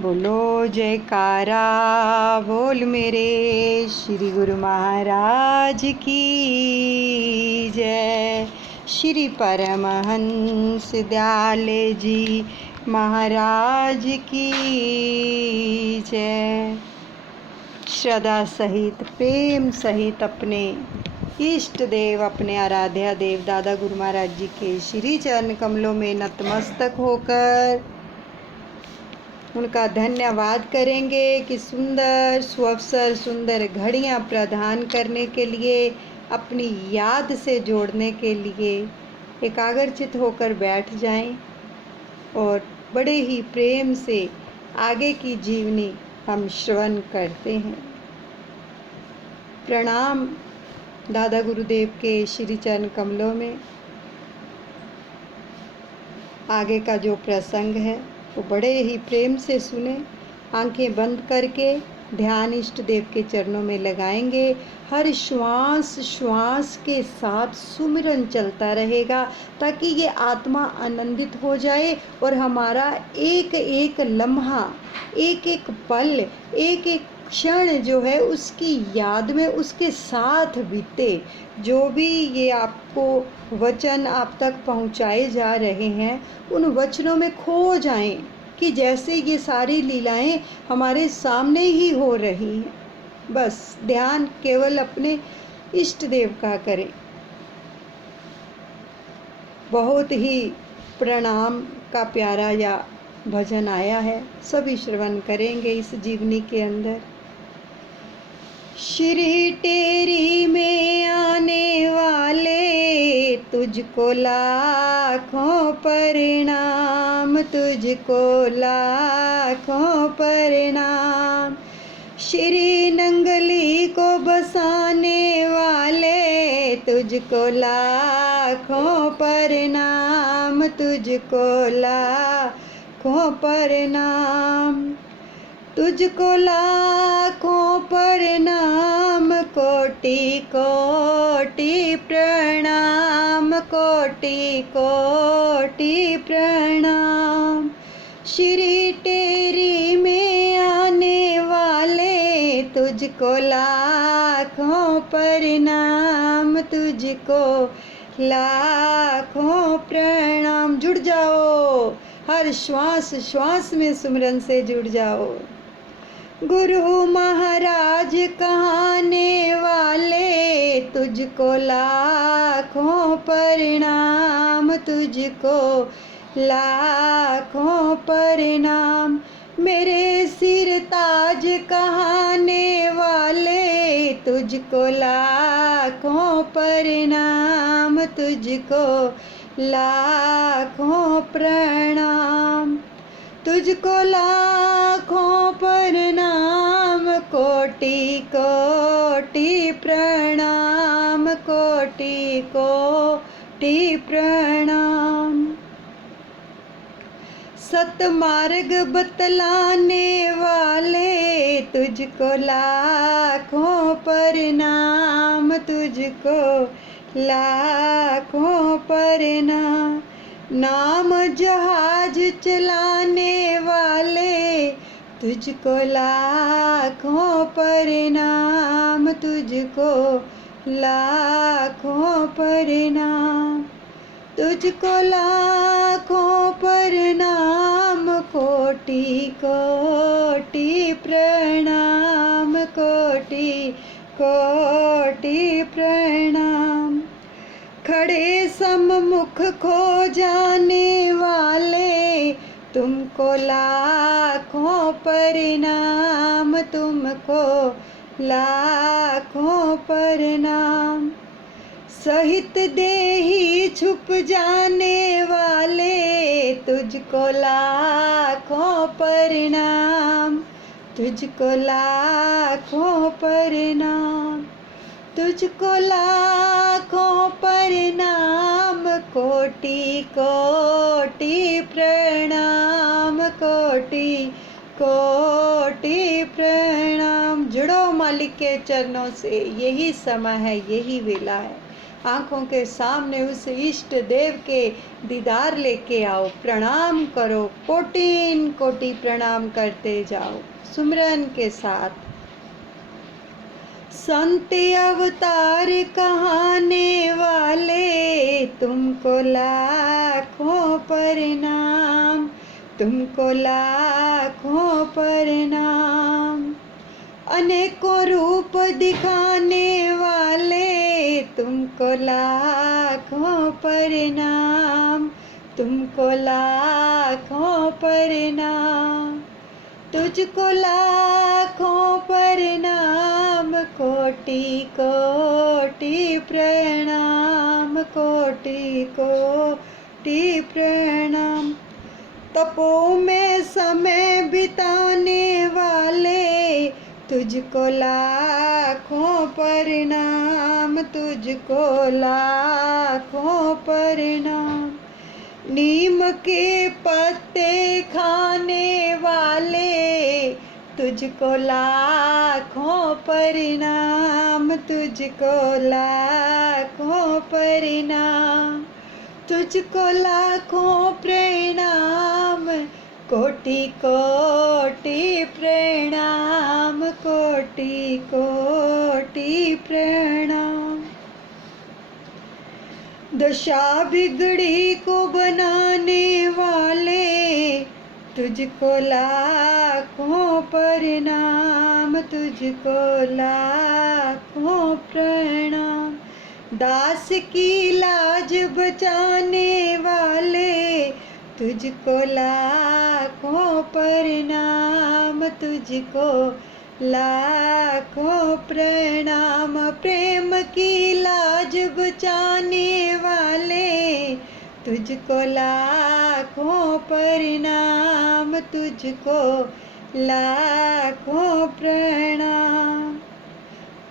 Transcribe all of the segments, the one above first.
बोलो जयकारा बोल मेरे श्री गुरु महाराज की जय। श्री परमहंस दयाले जी महाराज की जय। श्रद्धा सहित प्रेम सहित अपने इष्ट देव अपने आराध्या देव दादा गुरु महाराज जी के श्री चरण कमलों में नतमस्तक होकर उनका धन्यवाद करेंगे कि सुंदर सुअवसर सुंदर घड़ियां प्रदान करने के लिए, अपनी याद से जोड़ने के लिए एकाग्रचित होकर बैठ जाएं और बड़े ही प्रेम से आगे की जीवनी हम श्रवण करते हैं। प्रणाम दादा गुरुदेव के श्री चरण कमलों में। आगे का जो प्रसंग है वो बड़े ही प्रेम से सुने, आंखें बंद करके ध्यान इष्ट देव के चरणों में लगाएंगे। हर श्वास श्वास के साथ सुमिरन चलता रहेगा ताकि ये आत्मा आनंदित हो जाए और हमारा एक एक लम्हा, एक एक पल, एक एक क्षण जो है उसकी याद में उसके साथ बीते। जो भी ये आपको वचन आप तक पहुंचाए जा रहे हैं उन वचनों में खो जाएं कि जैसे ये सारी लीलाएं हमारे सामने ही हो रही हैं। बस ध्यान केवल अपने इष्ट देव का करें। बहुत ही प्रणाम का प्यारा या भजन आया है, सभी श्रवण करेंगे इस जीवनी के अंदर। श्री टेरी में आने वाले तुझको लाखों प्रणाम, तुझको लाखों प्रणाम। श्री नंगली को बसाने वाले तुझको लाखों प्रणाम, तुझको लाखों प्रणाम। तुझको लाखों प्रणाम, कोटि कोटि प्रणाम, कोटि कोटि प्रणाम। श्री टेरी में आने वाले तुझको लाखों प्रणाम, तुझको लाखों प्रणाम। जुड़ जाओ, हर श्वास श्वास में सुमिरन से जुड़ जाओ। गुरु महाराज कहाने वाले तुझको लाखों प्रणाम, तुझको लाखों प्रणाम। मेरे सिर ताज कहाने वाले तुझको लाखों प्रणाम, तुझको लाखों प्रणाम। तुझको लाखों प्रणाम, कोटि कोटि प्रणाम, कोटि कोटि प्रणाम। सतमार्ग बतलाने वाले तुझको लाखों प्रणाम, तुझको लाखों प्रणाम। नाम जहाज चलाने वाले तुझको लाखों प्रणाम, तुझको लाखों प्रणाम। तुझको लाखों प्रणाम, कोटि कोटि प्रणाम, कोटि कोटि प्रणाम। खड़े सम्मुख खो जाने वाले तुमको लाखों प्रणाम, तुमको लाखों प्रणाम। सहित देही छुप जाने वाले तुझको लाखों प्रणाम, तुझको लाखों प्रणाम। तुझको लाखों प्रणाम, कोटि कोटि प्रणाम, कोटि कोटि प्रणाम। जुड़ो मालिक के चरणों से, यही समय है, यही वेला है। आँखों के सामने उस इष्ट देव के दीदार लेके आओ, प्रणाम करो, कोटिन कोटि प्रणाम करते जाओ सुमरन के साथ। संत अवतार कहाने वाले तुमको लाखों प्रणाम, तुमको लाखों प्रणाम। अनेकों रूप दिखाने वाले तुमको लाखों प्रणाम, तुमको लाखों प्रणाम। तुझको लाखों प्रणाम, कोटि कोटि प्रणाम, कोटि कोटि प्रणाम। तपो में समय बिताने वाले तुझको लाखों प्रणाम, तुझको लाखों प्रणाम। नीम के पत्ते खाने वाले तुझको लाखों प्रणाम, तुझको लाखों प्रणाम, तुझको लाखों प्रणाम। कोटि कोटि प्रणाम, कोटि कोटि प्रणाम। दशा बिगड़ी को बनाने वाले तुझको लाखों प्रणाम, तुझको लाखों प्रणाम। दास की लाज बचाने वाले तुझको लाखों प्रणाम, तुझको लाखों प्रणाम। प्रेम की लाज बचाने वाले तुझको लाखों प्रणाम, तुझको लाखों प्रणाम,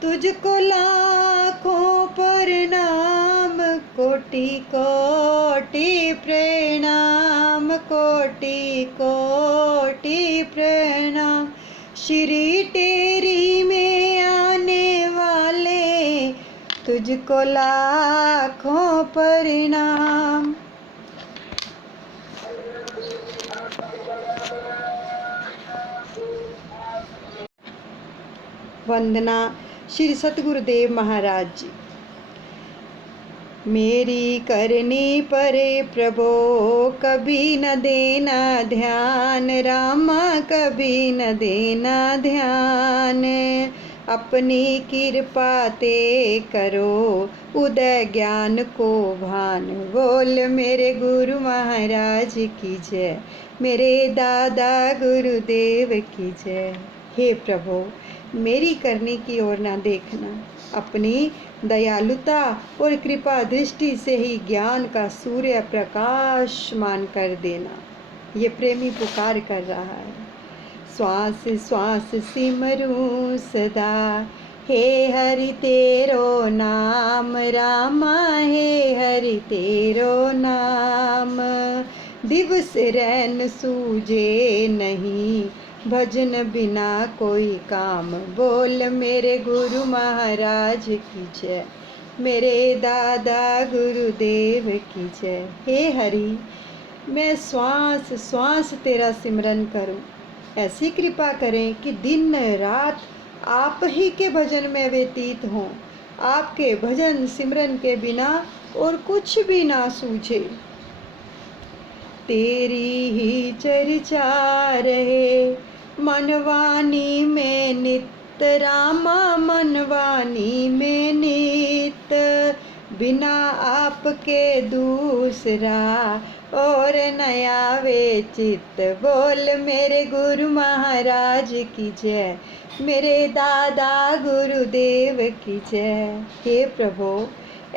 तुझको लाखों प्रणाम। कोटि कोटि प्रणाम, कोटि कोटि प्रणाम। श्री टेरी में आने वाले तुझको लाखों प्रणाम। वंदना श्री सतगुरुदेव महाराज जी। मेरी करनी परे प्रभो कभी न देना ध्यान, रामा कभी न देना ध्यान। अपनी कृपा ते करो उदय ज्ञान को भान। बोल मेरे गुरु महाराज की जय, मेरे दादा गुरुदेव की जय। हे प्रभु, मेरी करनी की ओर ना देखना, अपनी दयालुता और कृपा दृष्टि से ही ज्ञान का सूर्य प्रकाशमान कर देना। ये प्रेमी पुकार कर रहा है। श्वास श्वास सिमरूं सदा, हे हरि तेरो नाम, रामा हे हरि तेरो नाम। दिवस रैन सूझे नहीं, भजन बिना कोई काम। बोल मेरे गुरु महाराज की जय, मेरे दादा गुरुदेव की जय। हे हरि, मैं श्वास श्वास तेरा सिमरन करूं। ऐसी कृपा करें कि दिन रात आप ही के भजन में व्यतीत हों। आपके भजन सिमरन के बिना और कुछ भी ना सूझे। तेरी ही चर्चा रहे मनवानी में नित, रामा मनवानी में नित। बिना आपके दूसरा और नया वे चित। बोल मेरे गुरु महाराज की जय, मेरे दादा गुरुदेव की जय। हे प्रभु,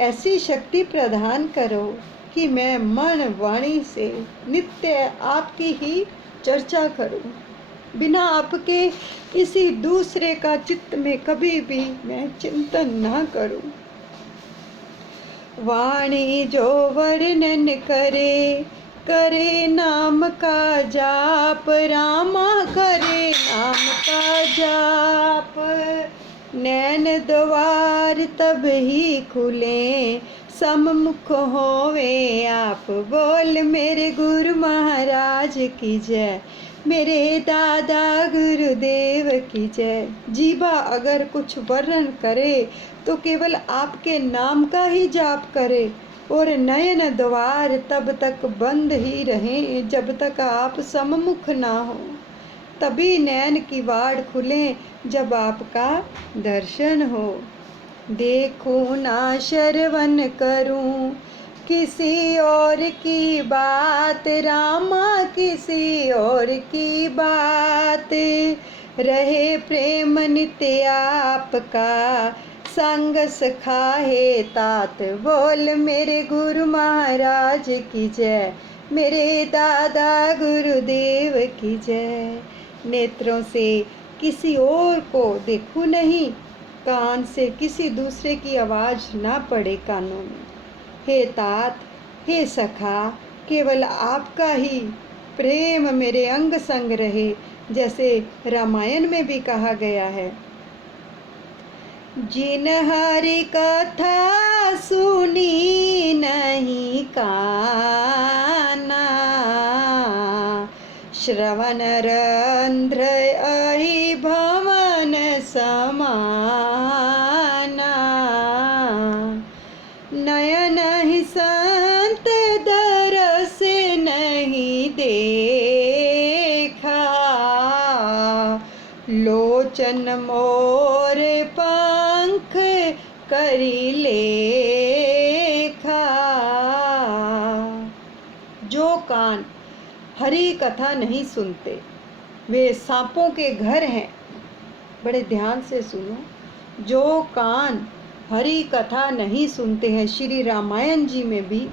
ऐसी शक्ति प्रदान करो कि मैं मन वाणी से नित्य आपकी ही चर्चा करूं। बिना आपके किसी दूसरे का चित्त में कभी भी मैं चिंतन ना करूं। वाणी जो वर्णन करे, करे नाम का जाप, रामा करे नाम का जाप। नैन द्वार तब ही खुले, सम्मुख होवे आप। बोल मेरे गुरु महाराज की जय, मेरे दादा गुरुदेव की जय। जीवा अगर कुछ वर्णन करे तो केवल आपके नाम का ही जाप करे, और नयन द्वार तब तक बंद ही रहें जब तक आप सम्मुख ना हो। तभी नैन की वाड़ खुले जब आपका दर्शन हो। देखूं ना श्रवण करूं किसी और की बात, रामा किसी और की बात। रहे प्रेम नित्य आपका, संग सखा है तात। बोल मेरे गुरु महाराज की जय, मेरे दादा गुरुदेव की जय। नेत्रों से किसी और को देखूं नहीं, कान से किसी दूसरे की आवाज़ ना पड़े कानों में। हे तात, हे सखा, केवल आपका ही प्रेम मेरे अंग संग रहे, जैसे रामायण में भी कहा गया है। जिन हरि कथा सुनी नहीं काना, श्रवण रंध्र अहि भवन समाना। नयन ही संत दरस नहीं देखा, लोचन मोर पंख करी लेखा। जो कान हरि कथा नहीं सुनते वे सांपों के घर हैं। बड़े ध्यान से सुनो, जो कान हरि कथा नहीं सुनते हैं, श्री रामायण जी में भी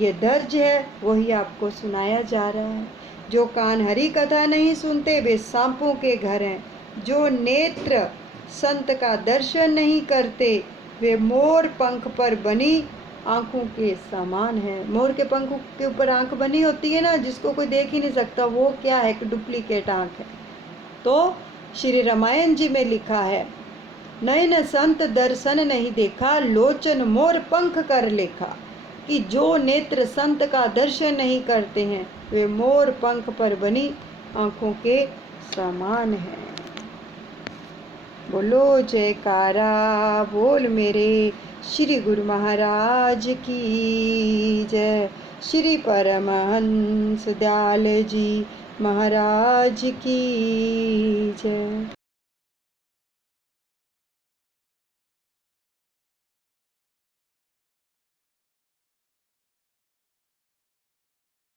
ये दर्ज है, वही आपको सुनाया जा रहा है। जो कान हरि कथा नहीं सुनते वे सांपों के घर हैं। जो नेत्र संत का दर्शन नहीं करते वे मोर पंख पर बनी आँखों के समान है। मोर के पंखों के ऊपर आँख बनी होती है ना, जिसको कोई देख ही नहीं सकता, वो क्या है, एक डुप्लीकेट आँख है। तो श्री रामायण जी में लिखा है, नयन संत दर्शन नहीं देखा, लोचन मोर पंख कर लेखा। कि जो नेत्र संत का दर्शन नहीं करते हैं वे मोर पंख पर बनी आँखों के समान हैं। बोलो जयकारा बोल मेरे श्री गुरु महाराज की जय, श्री परमहंस दयाल जी महाराज की जय।